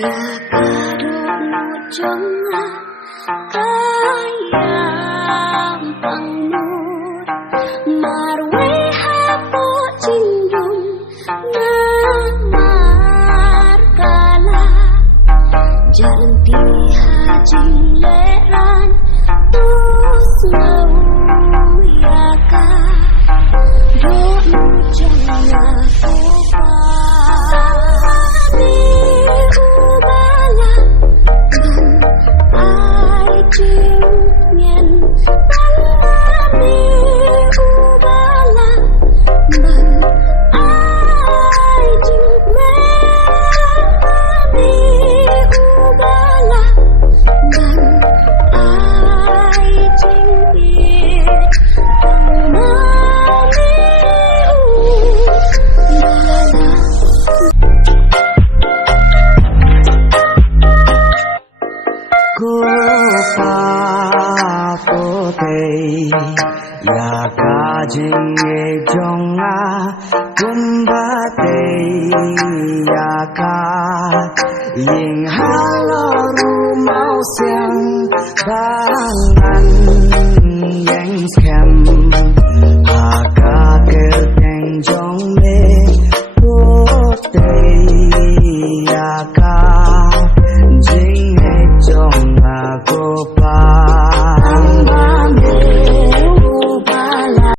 Ya kadung jengah kayang pangmur marwe hapo cinjung namar kala janti hajing leran tus mau yaka do jengah kopa ya kajing jonga kumbate ya ka ying halo rumau siang bangan yang scam